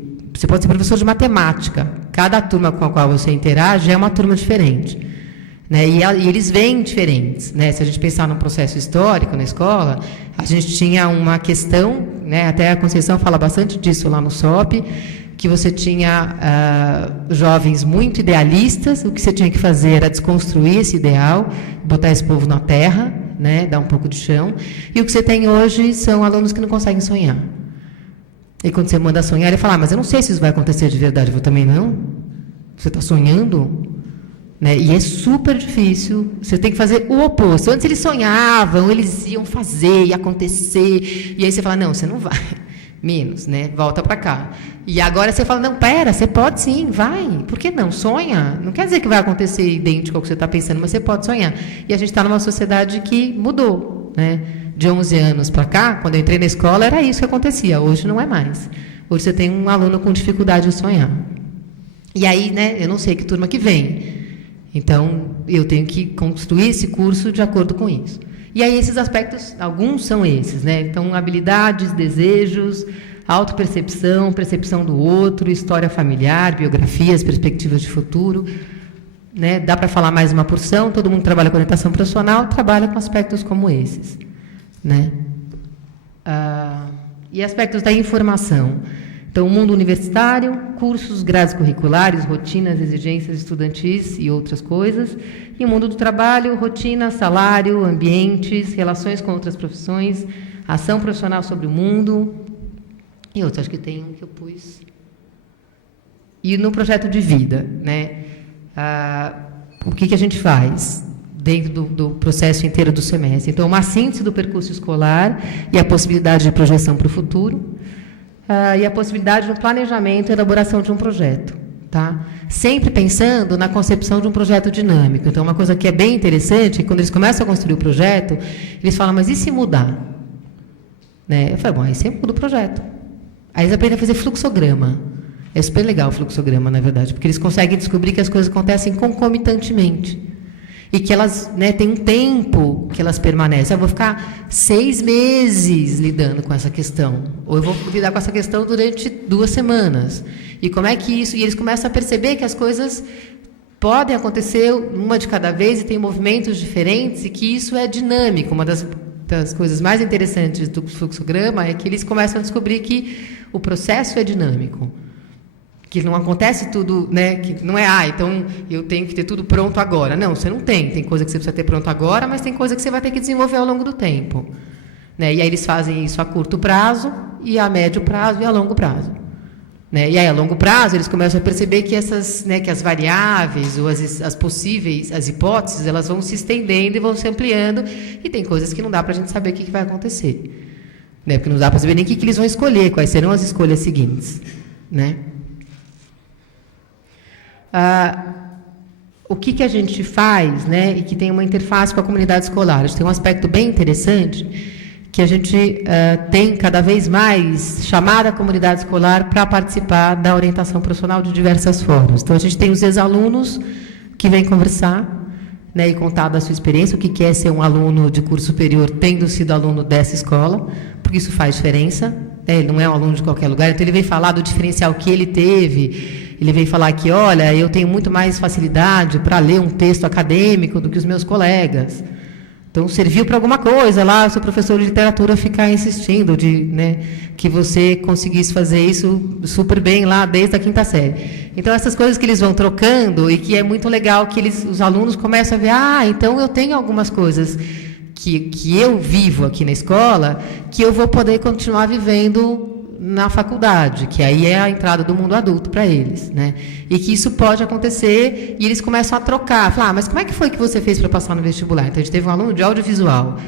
pode ser professor de matemática, cada turma com a qual você interage é uma turma diferente. Né? E eles vêm diferentes. Né? Se a gente pensar num processo histórico na escola, a gente tinha uma questão, né? Até a Conceição fala bastante disso lá no SOP, que você tinha jovens muito idealistas, o que você tinha que fazer era desconstruir esse ideal, botar esse povo na terra, né? Dar um pouco de chão, e o que você tem hoje são alunos que não conseguem sonhar. E quando você manda sonhar, ele fala, mas eu não sei se isso vai acontecer de verdade. Eu também não. Você está sonhando? Né? E é super difícil, você tem que fazer o oposto. Antes eles sonhavam, eles iam fazer, ia acontecer, e aí você fala, não, você não vai. Menos, né? Volta para cá. E agora você fala, não, pera, você pode sim, vai. Por que não? Sonha. Não quer dizer que vai acontecer idêntico ao que você está pensando, mas você pode sonhar. E a gente está numa sociedade que mudou, né? De 11 anos para cá, quando eu entrei na escola, era isso que acontecia. Hoje não é mais. Hoje você tem um aluno com dificuldade de sonhar. E aí, né, eu não sei que turma que vem. Então, eu tenho que construir esse curso de acordo com isso. E aí, esses aspectos, alguns são esses, né? Então, habilidades, desejos, autopercepção, percepção do outro, história familiar, biografias, perspectivas de futuro. Né? Dá para falar mais uma porção, todo mundo trabalha com orientação profissional, trabalha com aspectos como esses. Né? E aspectos da informação. Então, o mundo universitário, cursos, grades curriculares, rotinas, exigências estudantis e outras coisas. E o mundo do trabalho, rotina, salário, ambientes, relações com outras profissões, ação profissional sobre o mundo. E outros, acho que tem um que eu pus. E no projeto de vida, né? O que a gente faz dentro do processo inteiro do semestre? Então, uma síntese do percurso escolar e a possibilidade de projeção para o futuro. E a possibilidade de um planejamento e elaboração de um projeto. Tá? Sempre pensando na concepção de um projeto dinâmico. Então, uma coisa que é bem interessante, quando eles começam a construir o projeto, eles falam, mas e se mudar? Né? Eu falo, bom, aí você muda o projeto. Aí eles aprendem a fazer fluxograma. É super legal o fluxograma, na verdade, porque eles conseguem descobrir que as coisas acontecem concomitantemente. E que elas, né, têm um tempo que elas permanecem. Eu vou ficar 6 meses lidando com essa questão. Ou eu vou lidar com essa questão durante 2 semanas. E como é que isso... E eles começam a perceber que as coisas podem acontecer uma de cada vez e tem movimentos diferentes e que isso é dinâmico. Uma das coisas mais interessantes do fluxograma é que eles começam a descobrir que o processo é dinâmico. Que não acontece tudo, né? Que não é, então eu tenho que ter tudo pronto agora. Não, você não tem. Tem coisa que você precisa ter pronto agora, mas tem coisa que você vai ter que desenvolver ao longo do tempo. Né? E aí eles fazem isso a curto prazo, e a médio prazo e a longo prazo. Né? E aí, a longo prazo, eles começam a perceber que essas, né, que as variáveis, ou as possíveis, as hipóteses, elas vão se estendendo e vão se ampliando, e tem coisas que não dá para a gente saber o que vai acontecer. Né? Porque não dá para saber nem o que eles vão escolher, quais serão as escolhas seguintes. Né? O que a gente faz, né, e que tem uma interface com a comunidade escolar? A gente tem um aspecto bem interessante, que a gente tem cada vez mais chamado a comunidade escolar para participar da orientação profissional de diversas formas. Então, a gente tem os ex-alunos que vêm conversar, né, e contar da sua experiência, o que é ser um aluno de curso superior tendo sido aluno dessa escola, porque isso faz diferença. Né, ele não é um aluno de qualquer lugar, então ele vem falar do diferencial que ele teve. Ele veio falar que, olha, eu tenho muito mais facilidade para ler um texto acadêmico do que os meus colegas. Então, serviu para alguma coisa lá, o seu professor de literatura ficar insistindo né, que você conseguisse fazer isso super bem lá desde a 5ª série. Então, essas coisas que eles vão trocando e que é muito legal que os alunos começam a ver, então eu tenho algumas coisas que eu vivo aqui na escola que eu vou poder continuar vivendo na faculdade, que aí é a entrada do mundo adulto para eles, né? E que isso pode acontecer e eles começam a trocar, falar, mas como é que foi que você fez para passar no vestibular? Então, a gente teve um aluno de audiovisual,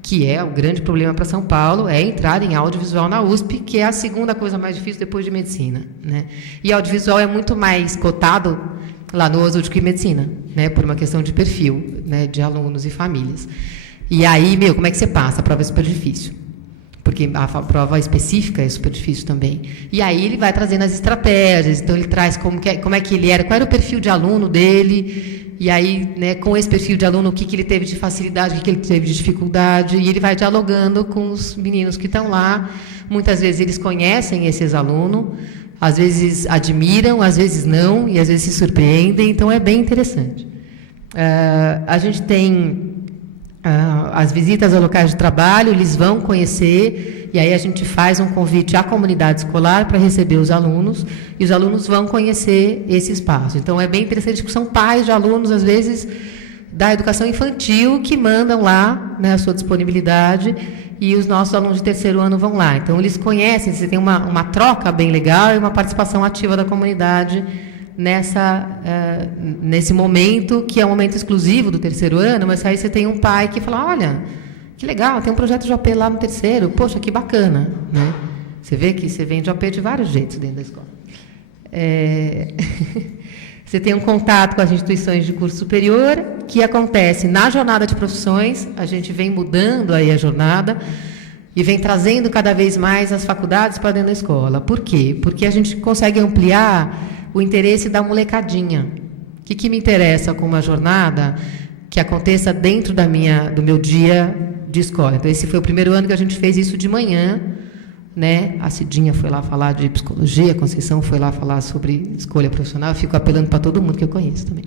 que é o grande problema para São Paulo, é entrar em audiovisual na USP, que é a segunda coisa mais difícil depois de medicina, né? E audiovisual é muito mais cotado lá no OSU do que medicina, né? Por uma questão de perfil, né? De alunos e famílias. E aí, como é que você passa? A prova é super difícil. Porque a prova específica é super difícil também. E aí ele vai trazendo as estratégias, então ele traz como é que ele era, qual era o perfil de aluno dele, e aí, né, com esse perfil de aluno, o que ele teve de facilidade, o que ele teve de dificuldade, e ele vai dialogando com os meninos que estão lá. Muitas vezes eles conhecem esses alunos, às vezes admiram, às vezes não, e às vezes se surpreendem, então é bem interessante. A gente tem as visitas a locais de trabalho, eles vão conhecer, e aí a gente faz um convite à comunidade escolar para receber os alunos, e os alunos vão conhecer esse espaço. Então, é bem interessante que são pais de alunos, às vezes, da educação infantil, que mandam lá, né, a sua disponibilidade, e os nossos alunos de 3º ano vão lá. Então, eles conhecem, você tem uma troca bem legal e uma participação ativa da comunidade nesse momento, que é um momento exclusivo do 3º ano, mas aí você tem um pai que fala, olha, que legal, tem um projeto de OP lá no 3º, poxa, que bacana, né? Você vê que você vende OP de vários jeitos dentro da escola. Você tem um contato com as instituições de curso superior, que acontece na jornada de profissões, a gente vem mudando aí a jornada e vem trazendo cada vez mais as faculdades para dentro da escola. Por quê? Porque a gente consegue ampliar o interesse da molecadinha. O que me interessa com uma jornada que aconteça dentro do meu dia de escola? Então, esse foi o primeiro ano que a gente fez isso de manhã, né? A Cidinha foi lá falar de psicologia, a Conceição foi lá falar sobre escolha profissional. Eu fico apelando para todo mundo que eu conheço também.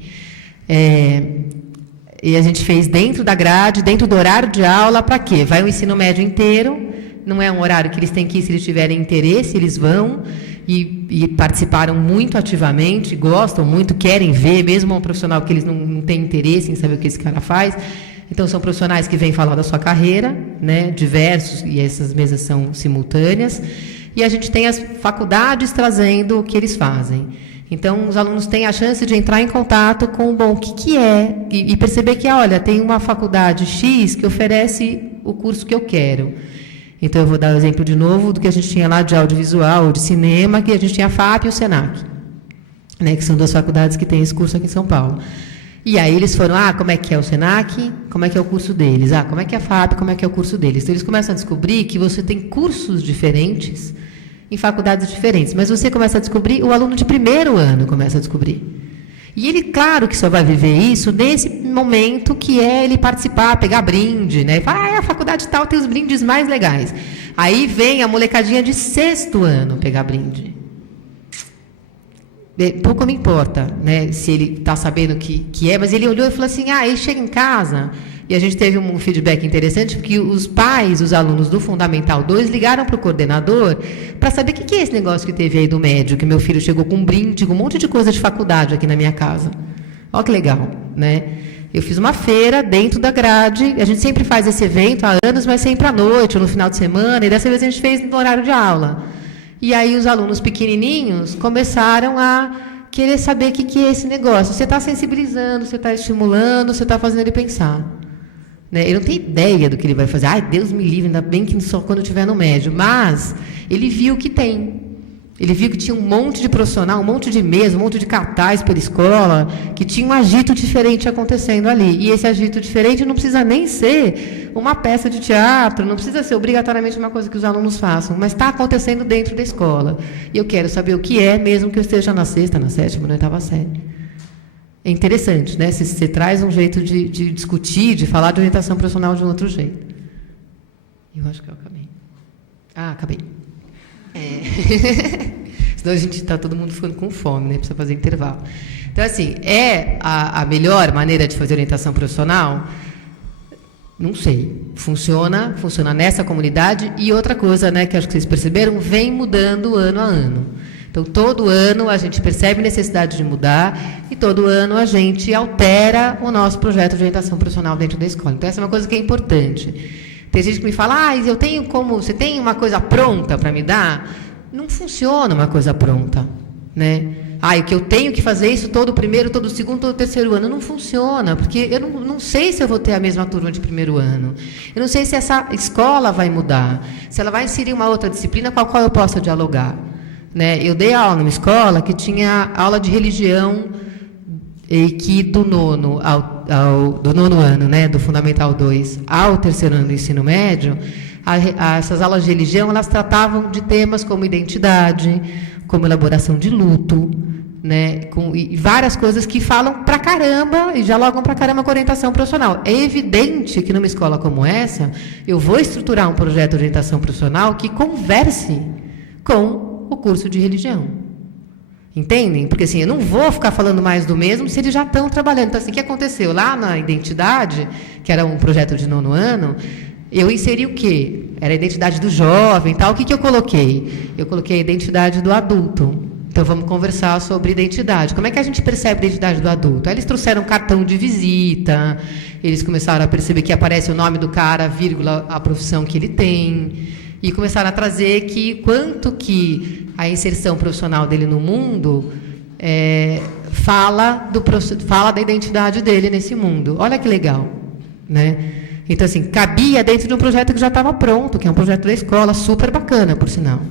E a gente fez dentro da grade, dentro do horário de aula. Para quê? Vai o ensino médio inteiro, não é um horário que eles têm que ir, se eles tiverem interesse, eles vão, e participaram muito ativamente, gostam muito, querem ver, mesmo um profissional que eles não têm interesse em saber o que esse cara faz. Então, são profissionais que vêm falar da sua carreira, né, diversos, e essas mesas são simultâneas, e a gente tem as faculdades trazendo o que eles fazem. Então, os alunos têm a chance de entrar em contato com o que é, e perceber que, olha, tem uma faculdade X que oferece o curso que eu quero. Então, eu vou dar o exemplo de novo do que a gente tinha lá de audiovisual, de cinema, que a gente tinha a FAP e o SENAC, né, que são duas faculdades que têm esse curso aqui em São Paulo. E aí eles foram, como é que é o SENAC, como é que é o curso deles, como é que é a FAP, como é que é o curso deles. Então, eles começam a descobrir que você tem cursos diferentes em faculdades diferentes, mas você começa a descobrir, o aluno de primeiro ano começa a descobrir. E ele, claro que só vai viver isso nesse momento que é ele participar, pegar brinde, né? Fala, a faculdade tal tem os brindes mais legais. Aí vem a molecadinha de sexto ano pegar brinde. Pouco me importa, né, se ele está sabendo que é, mas ele olhou e falou assim, ele chega em casa, e a gente teve um feedback interessante, porque os pais, os alunos do Fundamental 2, ligaram para o coordenador para saber o que é esse negócio que teve aí do médio, que meu filho chegou com um brinde, com um monte de coisa de faculdade aqui na minha casa. Olha que legal, né? Eu fiz uma feira dentro da grade, a gente sempre faz esse evento há anos, mas sempre à noite, ou no final de semana, e dessa vez a gente fez no horário de aula. E aí os alunos pequenininhos começaram a querer saber o que é esse negócio. Você está sensibilizando, você está estimulando, você está fazendo ele pensar. Né? Ele não tem ideia do que ele vai fazer. Deus me livre, ainda bem que só quando eu estiver no médio. Mas ele viu que tem. Ele viu que tinha um monte de profissional, um monte de mesa, um monte de cartaz pela escola, que tinha um agito diferente acontecendo ali. E esse agito diferente não precisa nem ser uma peça de teatro, não precisa ser obrigatoriamente uma coisa que os alunos façam, mas está acontecendo dentro da escola. E eu quero saber o que é, mesmo que eu esteja na sexta, na sétima, na oitava série. É interessante, né? Você traz um jeito de discutir, de falar de orientação profissional de um outro jeito. Eu acho que eu acabei. Acabei. Senão a gente está todo mundo ficando com fome, né? Precisa fazer intervalo. Então, assim, é a melhor maneira de fazer orientação profissional? Não sei. Funciona nessa comunidade. E outra coisa, né, que acho que vocês perceberam, vem mudando ano a ano. Então, todo ano a gente percebe necessidade de mudar e todo ano a gente altera o nosso projeto de orientação profissional dentro da escola. Então, essa é uma coisa que é importante. Tem gente que me fala, você tem uma coisa pronta para me dar? Não funciona uma coisa pronta, né? O que eu tenho que fazer isso todo o primeiro, todo o segundo, todo o terceiro ano. Não funciona, porque eu não sei se eu vou ter a mesma turma de primeiro ano. Eu não sei se essa escola vai mudar, se ela vai inserir uma outra disciplina com a qual eu possa dialogar. Né? Eu dei aula numa escola que tinha aula de religião e que do nono ano, né, do Fundamental 2 ao terceiro ano do ensino médio, essas aulas de religião, elas tratavam de temas como identidade, como elaboração de luto, né, e várias coisas que falam pra caramba e dialogam pra caramba com a orientação profissional. É evidente que numa escola como essa, eu vou estruturar um projeto de orientação profissional que converse com o curso de religião. Entendem? Porque assim, eu não vou ficar falando mais do mesmo se eles já estão trabalhando. Então, assim, o que aconteceu? Lá na identidade, que era um projeto de nono ano, eu inseri o quê? Era a identidade do jovem e tal. O que eu coloquei? Eu coloquei a identidade do adulto. Então, vamos conversar sobre identidade. Como é que a gente percebe a identidade do adulto? Aí eles trouxeram um cartão de visita, eles começaram a perceber que aparece o nome do cara, vírgula, a profissão que ele tem, e começaram a trazer quanto que a inserção profissional dele no mundo fala da identidade dele nesse mundo. Olha que legal, né? Então, assim, cabia dentro de um projeto que já estava pronto, que é um projeto da escola, super bacana, por sinal.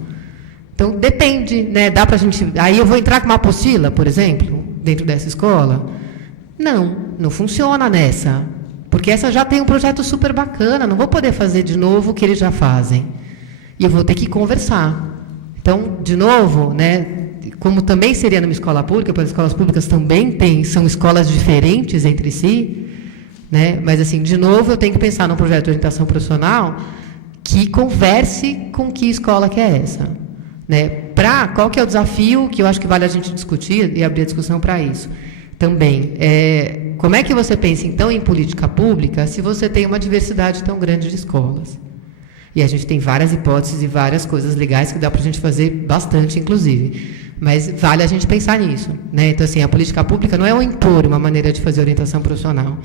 Então, depende, né? Dá para a gente... Aí eu vou entrar com uma apostila, por exemplo, dentro dessa escola? Não funciona nessa. Porque essa já tem um projeto super bacana, não vou poder fazer de novo o que eles já fazem. E eu vou ter que conversar. Então, de novo, né? Como também seria numa escola pública, porque as escolas públicas também são escolas diferentes entre si, né? Mas, assim, de novo, eu tenho que pensar num projeto de orientação profissional que converse com que escola que é essa. Né? Qual que é o desafio que eu acho que vale a gente discutir e abrir a discussão para isso? Também, como é que você pensa, então, em política pública se você tem uma diversidade tão grande de escolas? E a gente tem várias hipóteses e várias coisas legais que dá para a gente fazer bastante, inclusive. Mas vale a gente pensar nisso. Né? Então, assim, a política pública não é impor uma maneira de fazer orientação profissional,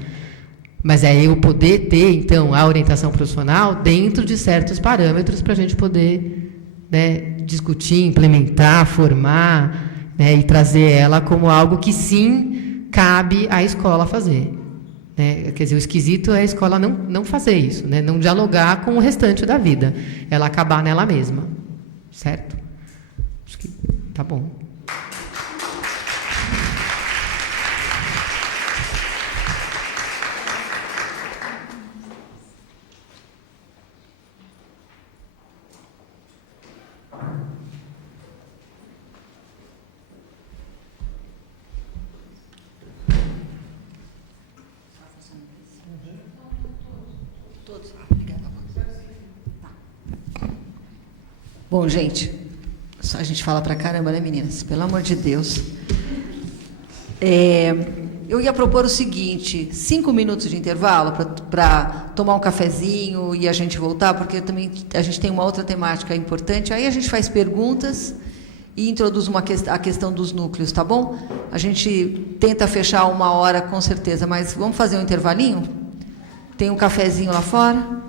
mas é eu poder ter, então, a orientação profissional dentro de certos parâmetros para a gente poder, né, discutir, implementar, formar, né, e trazer ela como algo que, sim, cabe à escola fazer. Né? Quer dizer, o esquisito é a escola não fazer isso, né? Não dialogar com o restante da vida, ela acabar nela mesma. Certo? Acho que tá bom. Bom, gente, só a gente fala pra caramba, né, meninas? Pelo amor de Deus. Eu ia propor o seguinte, 5 minutos de intervalo para tomar um cafezinho e a gente voltar, porque também a gente tem uma outra temática importante. Aí a gente faz perguntas e introduz a questão dos núcleos, tá bom? A gente tenta fechar 1 hora, com certeza, mas vamos fazer um intervalinho? Tem um cafezinho lá fora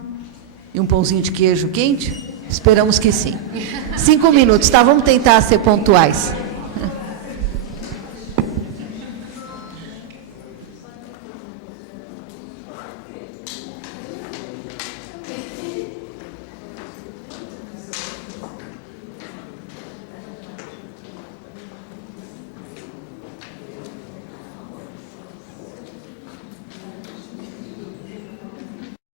e um pãozinho de queijo quente? Esperamos que sim. 5 minutos, tá? Vamos tentar ser pontuais.